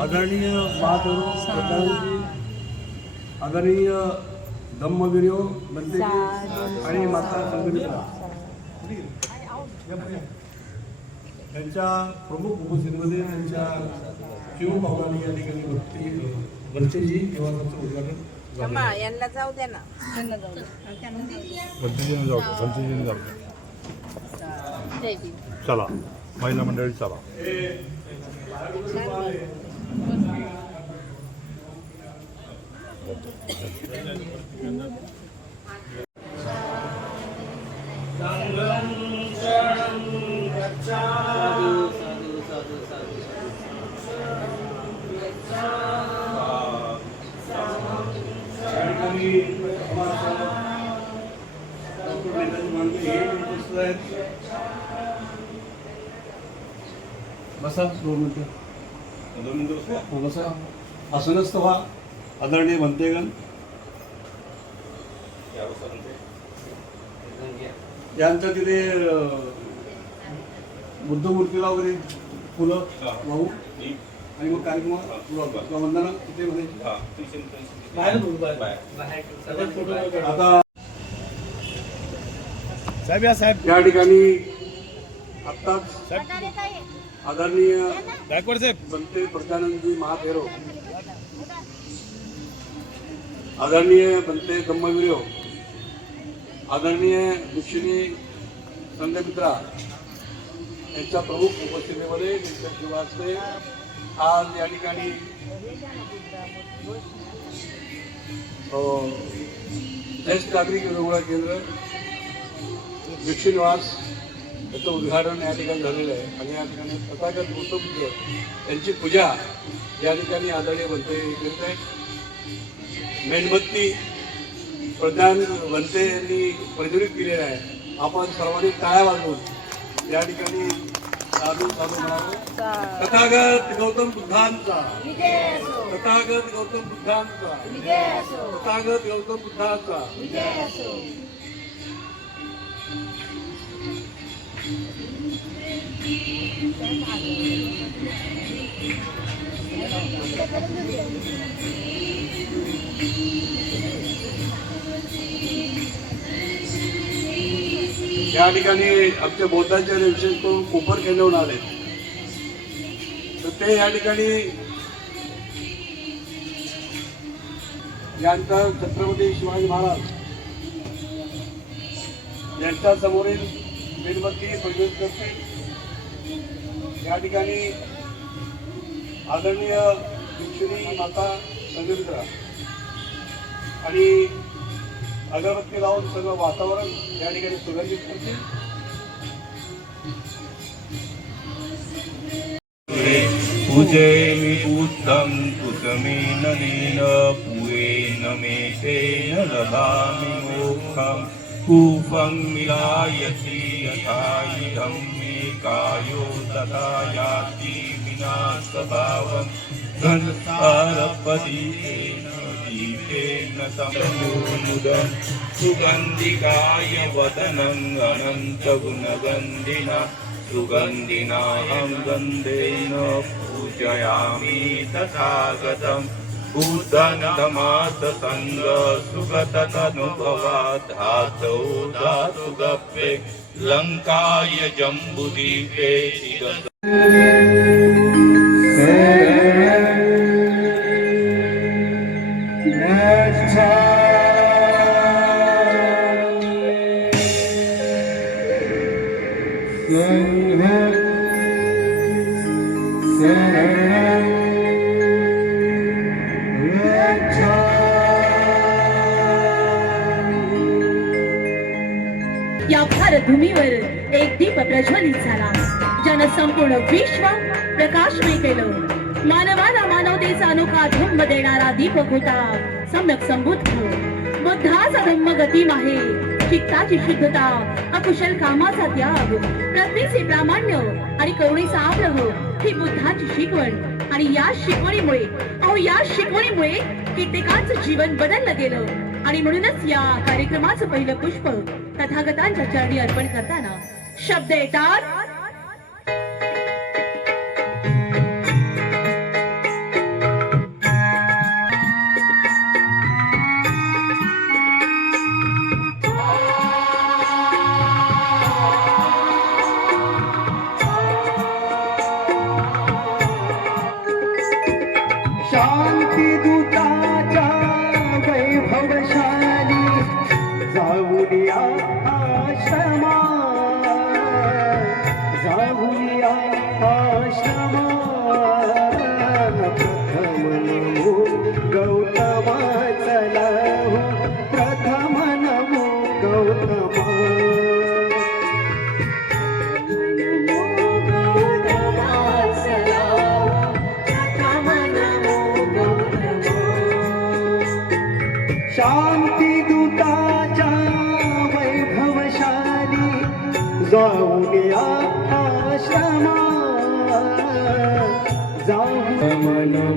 आदरणीय महादेव प्रधानजी आदरणीय धम्मवीर्यो मंत्री आणि माता संगमित्रा त्यांच्या प्रमुख उपस्थितीमध्ये त्यांच्या शिवभावनाने या ठिकाणी वरती वरचेजी किंवा त्यांचं उद्घाटन यांना जाऊ द्या ना. गणपतीने जाऊ गणपतीने जाऊ चला महिला मंडळी चला. या बसा दोन मिनिटं. दोन मिनिटं बसा. हो, बसा. आसनस्थ व्हा. आदरणीय म्हणतेगण यांचं तिथे अं, बुद्धमूर्तीला वगैरे फुलं वाहू. आणि मग कार्यक्रम वंदना तिथे म्हणायची. आता साहेब या साहेब. या ठिकाणी आत्ताच आदरणीय गायकवाड साहेब. बनते प्रधानमंत्री महाभैरव आदरणीय बनते धम्मवीर आदरणीय दक्षिणी संघमित्रा यांच्या प्रमुख उपस्थितीमध्ये शिवासने आज या ठिकाणी ज्येष्ठ नागरिक रुग्ण केंद्र दक्षिणवास याचं उद्घाटन या ठिकाणी झालेलं आहे. आणि या ठिकाणी तथागत गौतमपुत्र यांची पूजा या ठिकाणी आदरणीय बनते करत आहे मेणबत्ती प्रधान बनते यांनी प्रज्वलित केलेला आहे. आपण सर्वांनी टाळ्या वाजवून या ठिकाणी साधू साधू म्हणावं तथागत गौतम बुद्धांचा. तथागत गौतम बुद्धांचा. तथागत गौतम बुद्धांचा. या ठिकाणी आमच्या बौद्धांचे विशेष करून कोपर होणार आले. तर ते या ठिकाणी यांचा छत्रपती शिवाजी महाराज यांच्या समोरील मेणबत्ती प्रज्वलित करतील. या ठिकाणी आदरणीय दीक्षिणी माता संगमित्रा आणि अगरबत्ती लावून सगळं वातावरण या ठिकाणी सुगंधित करतील पूजयमि बुद्धं कुसमेन नेन पूयेन मे तेन ददामि मोक्षं। कूपं मिलायति यथा इदं मे कायो तथा याति विनाशभावं घनसारपदीपेन दीपेन समूमुदं सुगन्धिकाय वदनं अनन्तगुणगन्धिना सुगन्धिनाहं गन्धेन पूजयामि तथागतं भूतनधमात संग सुगतनुभवाधातौ धातुगप्ये लङ्काय जम्बुदीपे Yeah. भूमीवर एक दीप प्रज्वलित झाला. ज्यानं संपूर्ण विश्व प्रकाशमय केलं. मानवाला मानवतेचा अनोखा धम्म देणारा दीपक होता सम्यक संबुद्ध. बुद्धाचा धम्म गतीम आहे. चित्ताची शुद्धता अकुशल कामाचा त्याग प्रज्ञेचे प्रामाण्य आणि करुणेचा आग्रह ही बुद्धाची शिकवण. आणि या शिकवणीमुळे अहो या शिकवणीमुळे कित्येकांचं जीवन बदललं गेलं. आणि म्हणूनच या कार्यक्रमाचं पहिलं पुष्प तथागतांच्या चरणी अर्पण करताना शब्द येतात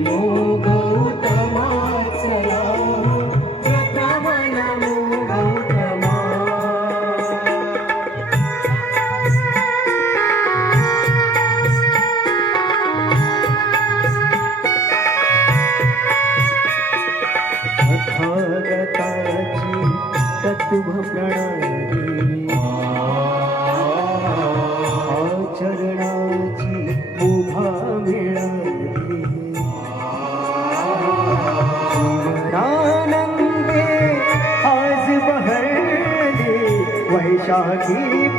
more. ডাকি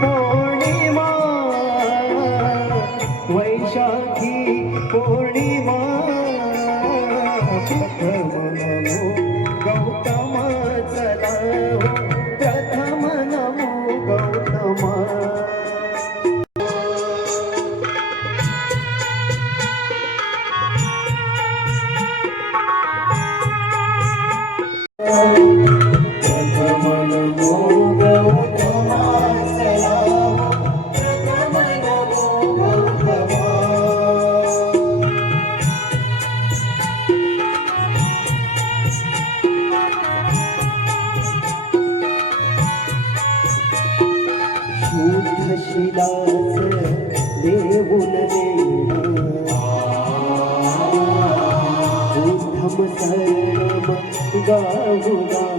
शुद्ध शिलास देऊन बुद्धम शरणम गाऊ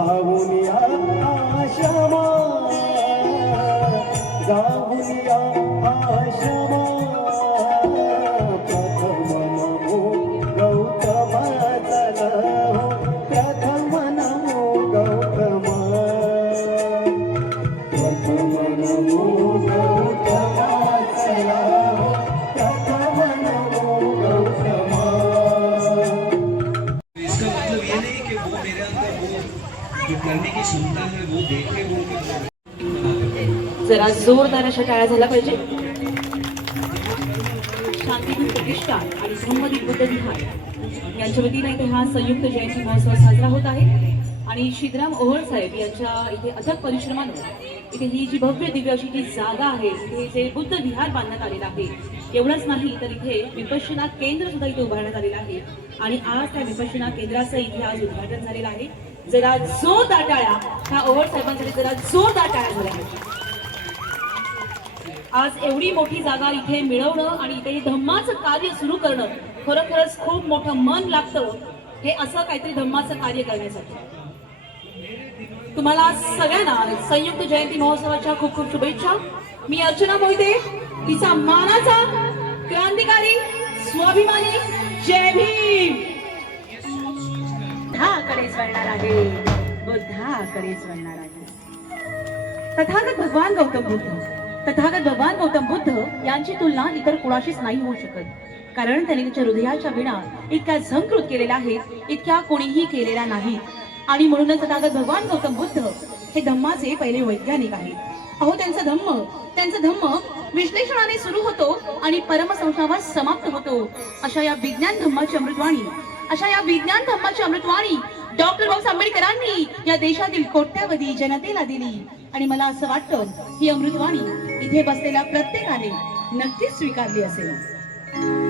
ಸಾವು करने की क्षमता है वो देखे वो जरा जोरदार अशा टाळ्या झाल्या पाहिजे. शांतीदूत प्रतिष्ठान आणि संबंधित बुद्ध विहार. यांच्या वतीने इथे हा संयुक्त जयंती महोत्सव साजरा होत आहे. आणि श्रीराम ओहळ साहेब यांच्या इथे अथक परिश्रमानं इथे ही जी भव्य दिव्य अशी जी जागा आहे इथे जे बुद्ध विहार बांधण्यात आलेलं आहे एवढंच नाही तर इथे विपश्यना केंद्र सुद्धा इथे उभारण्यात आलेलं आहे. आणि आज त्या विपश्यना केंद्राचं इथे आज उद्घाटन झालेलं आहे. जरा जो दाटाळा. ह्या ओव्हर साहेबांसाठी जरा जो दाटाळा झाल्या पाहिजे. आज एवढी मोठी जागा इथे मिळवणं आणि इथे धम्माचं कार्य सुरू करणं खरोखरच खूप मोठं मन लागतं हे असं काहीतरी धम्माचं कार्य करण्यासाठी. तुम्हाला सगळ्यांना संयुक्त जयंती महोत्सवाच्या खूप खूप शुभेच्छा. मी अर्चना मोहिते तिचा मानाचा क्रांतिकारी स्वाभिमानी जय भीम! बुद्धाकडेच वळणार आहे. बुद्धाकडेच वळणार आहे. तथागत भगवान गौतम बुद्ध तथागत भगवान गौतम बुद्ध यांची तुलना इतर कुणाशीच नाही होऊ शकत. कारण त्यांनी त्यांच्या हृदयाच्या विणा इतक्या झंकृत केलेल्या आहेत इतक्या कोणीही केलेल्या नाही आणि म्हणूनच तथागत भगवान गौतम बुद्ध हे धम्माचे पहिले वैज्ञानिक आहेत. अहो त्यांचा धम्म त्यांचा धम्म विश्लेषणाने सुरू होतो आणि परमसंसावर समाप्त होतो. अशा या विज्ञान धम्माची अमृतवाणी अशा या विज्ञान धम्माची अमृतवाणी डॉक्टर बाबासाहेब आंबेडकरांनी या देशातील कोट्यावधी जनतेला दिली. आणि मला असं वाटतं ही अमृतवाणी इथे बसलेल्या प्रत्येकाने नक्कीच स्वीकारली असेल.